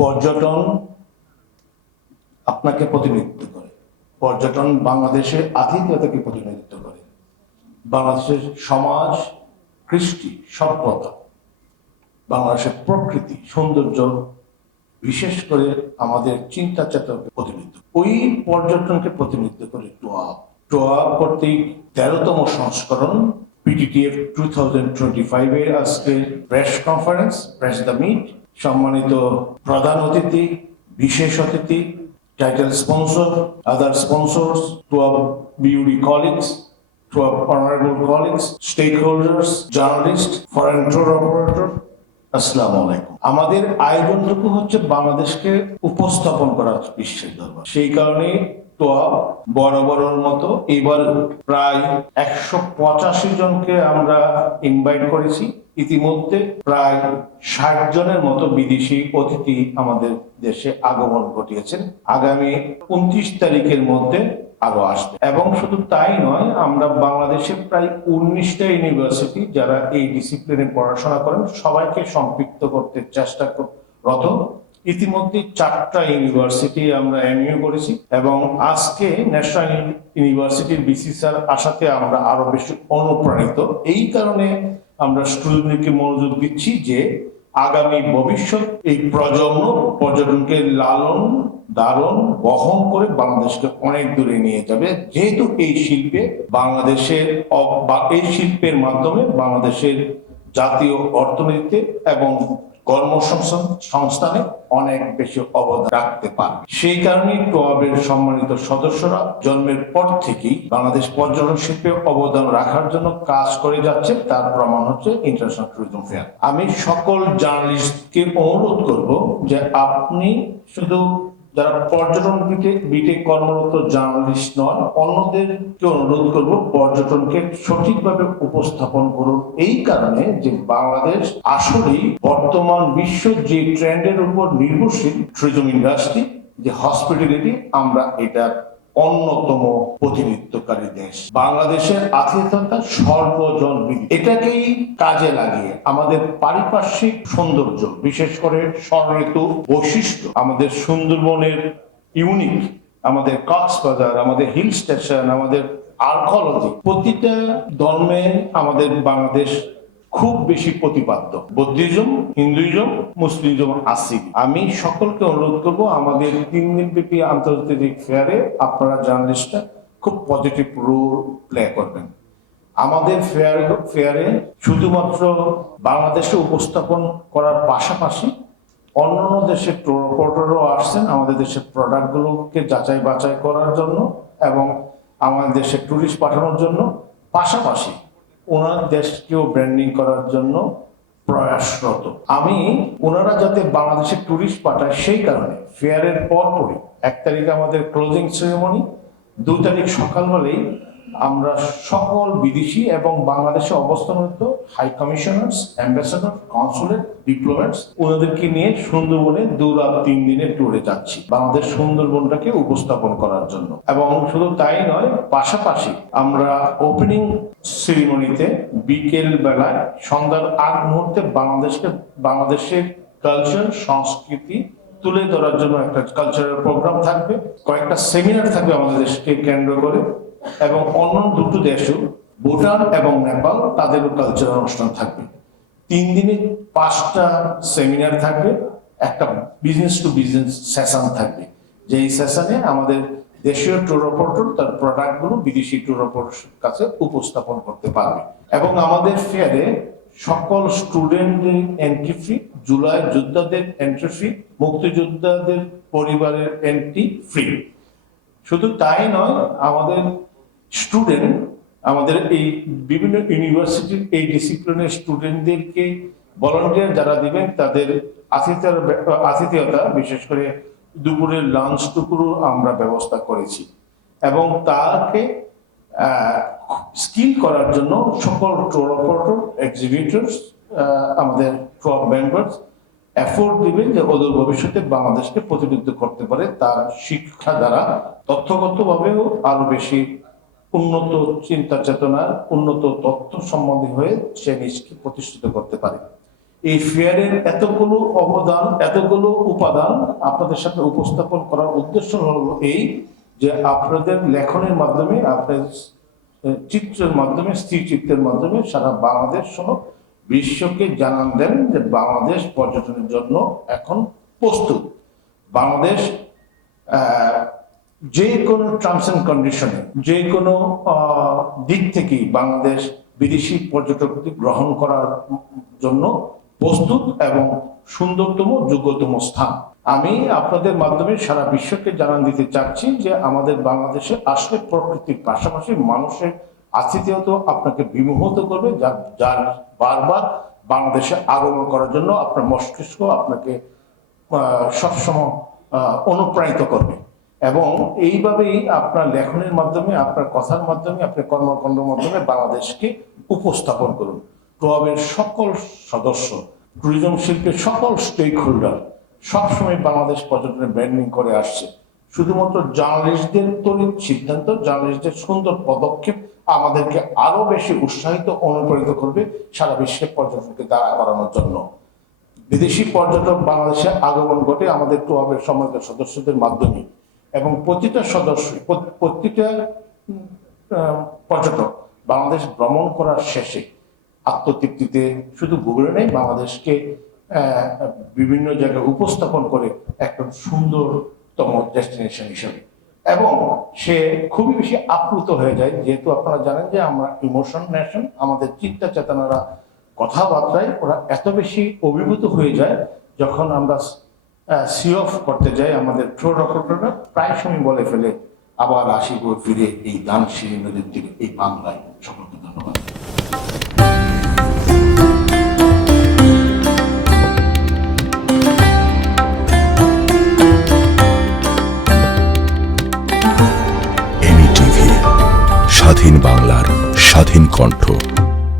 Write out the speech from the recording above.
পর্যটন আপনাকে প্রতিনিধিত্ব করে। পর্যটন বাংলাদেশের আতিথ্যতাকে প্রতিনিধিত্ব করে। বাংলাদেশের সমাজ, কৃষ্টি, সভ্যতা, বাংলাদেশের প্রকৃতি, সৌন্দর্য, বিশেষ করে আমাদের চিন্তা চেতনাকে প্রতিনিধিত্ব ওই পর্যটনকে প্রতিনিধিত্ব করে টোয়াব টোয়াব কর্তৃক তেরোতম সংস্করণ পিটিটিএফ টু থাউজেন্ড টোয়েন্টি ফাইভের আজকে press conference press the meet সম্মানিত প্রধান অতিথি বিশেষ অতিথি টাইটেল স্পন্সর আদার স্পন্সর্স টোয়াব বিউডি colleagues to our honorable colleagues, stakeholders, journalists, foreign tour operator, আসসালামু আলাইকুম। আমাদের আয়োজনটুকু হচ্ছে বাংলাদেশকে উপস্থাপন করা বিশ্বের দরবার। সেই কারণে টোয়া বরাবরের মতো এবার প্রায় একশো পঁচাশি জনকে আমরা ইনভাইট করেছি। ইতিমধ্যে প্রায় ষাট জনের মতো বিদেশি অতিথি আমাদের দেশে আগমন ঘটিয়েছেন। আগামী উনত্রিশ তারিখের মধ্যে আরও আসবে। এবং শুধু তাই নয়, আমরা বাংলাদেশে প্রায় উনিশটা ইউনিভার্সিটি যারা এই ডিসিপ্লিনে পড়াশোনা করেন, সবাইকে সম্পৃক্ত করতে চেষ্টা রত ইতিমধ্যে চারটা ইউনিভার্সিটি আমরা এমইউ করেছি এবং আজকে ন্যাশনাল ইউনিভার্সিটির বিসিসার আসাতে আমরা আরও বেশি অনুপ্রাণিত। এই কারণে আমরা স্টুডেন্টদেরকে মনোযোগ দিচ্ছি যে আগামী ভবিষ্যৎ এই প্রজন্ম পর্যটনকে লালন, দারণ, বহন করে বাংলাদেশকে অনেক দূরে নিয়ে যাবে। যেহেতু এই শিল্পে বাংলাদেশের এই শিল্পের মাধ্যমে বাংলাদেশের জাতীয় অর্থনীতিতে এবং কর্মসংস্থান সংস্থানে অনেক বেশি অবদান রাখতে পারে। সেই কারণে টোয়াবের সম্মানিত সদস্যরা জন্মের পর থেকেই বাংলাদেশ পর্যটন শিল্পে অবদান রাখার জন্য কাজ করে যাচ্ছে তার প্রমাণ হচ্ছে ইন্টারন্যাশনাল ট্যুরিজম ফেয়ার আমি সকল জার্নালিস্টকে অনুরোধ করব যে আপনি শুধু যারা পর্যটন বিটে কর্মরত জার্নালিস্ট নন, অন্যদেরকে অনুরোধ করব পর্যটনকে সঠিকভাবে উপস্থাপন করুন। এই কারণে যে বাংলাদেশ আসলেই বর্তমান বিশ্ব যে ট্রেন্ডের উপর নির্ভরশীল ট্যুরিজম ইন্ডাস্ট্রি যে হসপিটালিটি আমরা এটা অন্যতম প্রতিনিধিত্বকারী দেশ। বাংলাদেশের আতিথ্যতা সর্বজন এটাকেই কাজে লাগিয়ে আমাদের পারিপার্শ্বিক সৌন্দর্য, বিশেষ করে স্বর্ণঋতু বৈশিষ্ট্য, আমাদের সুন্দরবনের ইউনিক আমাদের কক্সবাজার, আমাদের হিল স্টেশন আমাদের আর্কোলজি প্রতিটা ধর্মে আমাদের বাংলাদেশ খুব বেশি প্রতিপাদ্য। বৌদ্ধিজম, হিন্দুইজম মুসলিমজম আসিক আমি সকলকে অনুরোধ করব, আমাদের তিন দিন ব্যাপী আন্তর্জাতিক ফেয়ারে আপনারা জার্নালিস্টরা খুব পজিটিভ রোল প্লে করবেন। আমাদের ফেয়ার, ফেয়ারে শুধুমাত্র বাংলাদেশে উপস্থাপন করার পাশাপাশি অন্যান্য দেশের operatorও আসছেন আমাদের দেশের প্রোডাক্টগুলোকে যাচাই বাছাই করার জন্য এবং আমাদের দেশে টুরিস্ট পাঠানোর জন্য। পাশাপাশি ওনার দেশকেও ব্র্যান্ডিং করার জন্য প্রয়াসরত। আমি ওনারা যাতে বাংলাদেশে ট্যুরিস্ট পাঠায় সেই কারণে ফেয়ারের পরপরই এক তারিখে আমাদের ক্লোজিং সেরেমনি দু তারিখ সকালবেলায় আমরা সকল বিদেশি এবং বাংলাদেশে অবস্থানরত high commissioners ambassador consulate diplomats ওনাদেরকে নিয়ে সুন্দরবনে দু রাত তিন দিনের ট্যুরে যাচ্ছি। বাংলাদেশ সুন্দরবনটাকে উপস্থাপন করার জন্য। এবং শুধু তাই নয়, পাশাপাশি আমরা ওপেনিং সেরিমনিতে বিকেল বেলায় সন্ধ্যার আগ মুহূর্তে বাংলাদেশকে, বাংলাদেশের কালচার সংস্কৃতি তুলে ধরার জন্য একটা কালচারাল প্রোগ্রাম থাকবে। কয়েকটা সেমিনার থাকবে আমাদের দেশকে কেন্দ্র করে। এবং অন্য দুটো দেশও, ভুটান এবং নেপাল তাদেরও কালচারাল অনুষ্ঠান থাকবে। তিন দিনে পাঁচটা সেমিনার থাকবে, একটা বিজনেস টু বিজনেস সেশন থাকবে। যেই সেশনে আমাদের দেশীয় ট্যুর অপারেটর তার প্রোডাক্টগুলো বিদেশি ট্যুর অপারেটর কাছে উপস্থাপন করতে পারবে। এবং আমাদের ফেয়ারে সকল স্টুডেন্টদের এন্ট্রি ফ্রি জুলাই যোদ্ধাদের এন্ট্রি ফ্রি মুক্তিযোদ্ধাদের পরিবারের এন্ট্রি ফ্রি শুধু তাই নয়, আমাদের স্টুডেন্ট আমাদের এই বিভিন্ন ইউনিভার্সিটির এই ডিসিপ্লিনের স্টুডেন্টদেরকে ভলান্টিয়ার যারা দিবেন, তাদের আতিথ্যের আতিথেয়তা, বিশেষ করে দুপুরের লাঞ্চটুকুরও আমরা ব্যবস্থা করেছি। এবং তাকে স্কিল করার জন্য সকল টোর অপারেটর এক্সিবিটর্স আমাদের ট্রপ মেম্বার্স এফোর্ট দিবে যে ওদের ভবিষ্যতে বাংলাদেশকে প্রতিনিধিত্ব করতে পারে, তার শিক্ষা দ্বারা, তথ্যগতভাবেও আরও বেশি উন্নত চিন্তা চেতনার উন্নত তথ্য সম্বন্ধী হয়ে সে নিজকে প্রতিষ্ঠিত করতে পারে। এই ফেয়ারের এতগুলো অবদান, এতগুলো উপাদান আপনাদের সাথে উপস্থাপন করার উদ্দেশ্য হলো এই যে আপনাদের লেখনের মাধ্যমে, আপনাদের চিত্রের মাধ্যমে স্থিরচিত্রের মাধ্যমে সারা বাংলাদেশ সহ বিশ্বকে জানান দেন যে বাংলাদেশ পর্যটনের জন্য এখন প্রস্তুত। বাংলাদেশ যে কোনো টার্মস অ্যান্ড কন্ডিশনে যে কোনো দিক থেকেই বাংলাদেশ বিদেশি পর্যটকদের গ্রহণ করার জন্য প্রস্তুত এবং সুন্দরতম, যোগ্যতম স্থান। আমি আপনাদের মাধ্যমে সারা বিশ্বকে জানান দিতে চাচ্ছি যে আমাদের বাংলাদেশে আসলে প্রকৃতির পাশাপাশি মানুষের আতিথেয়ত আপনাকে বিমোহিত করবে যার যার বারবার বাংলাদেশে আগমন করার জন্য আপনার মস্তিষ্ক আপনাকে সবসময় অনুপ্রাণিত করবে। এবং এইভাবেই আপনার লেখনের মাধ্যমে, আপনার কথার মাধ্যমে, আপনার কর্মকাণ্ডের মাধ্যমে বাংলাদেশকে উপস্থাপন করুন। ক্লাবের সকল সদস্য ট্যুরিজম শিল্পের সকল স্টেক হোল্ডার সবসময় বাংলাদেশ পর্যটনের ব্র্যান্ডিং করে আসছে। শুধুমাত্র জার্নালিস্টদের তড়িৎ সিদ্ধান্ত জার্নালিস্টদের সুন্দর পদক্ষেপ আমাদেরকে আরও বেশি উৎসাহিত, অনুপ্রাণিত করবে সারা বিশ্বে পর্যটনকে দাঁড়া করানোর জন্য। বিদেশি পর্যটক বাংলাদেশে আগমন ঘটে আমাদের ক্লাবের সম্মানিত সদস্যদের মাধ্যমে। এবং প্রতিটা সদস্য প্রতিটা পর্যটক বাংলাদেশ ভ্রমণ করার শেষে আত্মতৃপ্তিতে শুধু গুগলে নেই, বাংলাদেশকে বিভিন্ন জায়গায় উপস্থাপন করে একটা সুন্দরতম ডেস্টিনেশন হিসেবে। এবং সে খুবই বেশি আপ্লুত হয়ে যায়, যেহেতু আপনারা জানেন যে আমরা ইমোশন নেশন আমাদের চিন্তা চেতনারা কথাবার্তায় ওরা এত বেশি অভিভূত হয়ে যায়, যখন আমরা সি অফ করতে যাই আমাদের অপারেটররা প্রায় সময় বলে ফেলে, আবার আসিব, ফিরে এই দানশিনী নদীর দিকে এই বাংলায়। সকলকে ধন্যবাদ। স্বাধীন বাংলার স্বাধীন কণ্ঠ।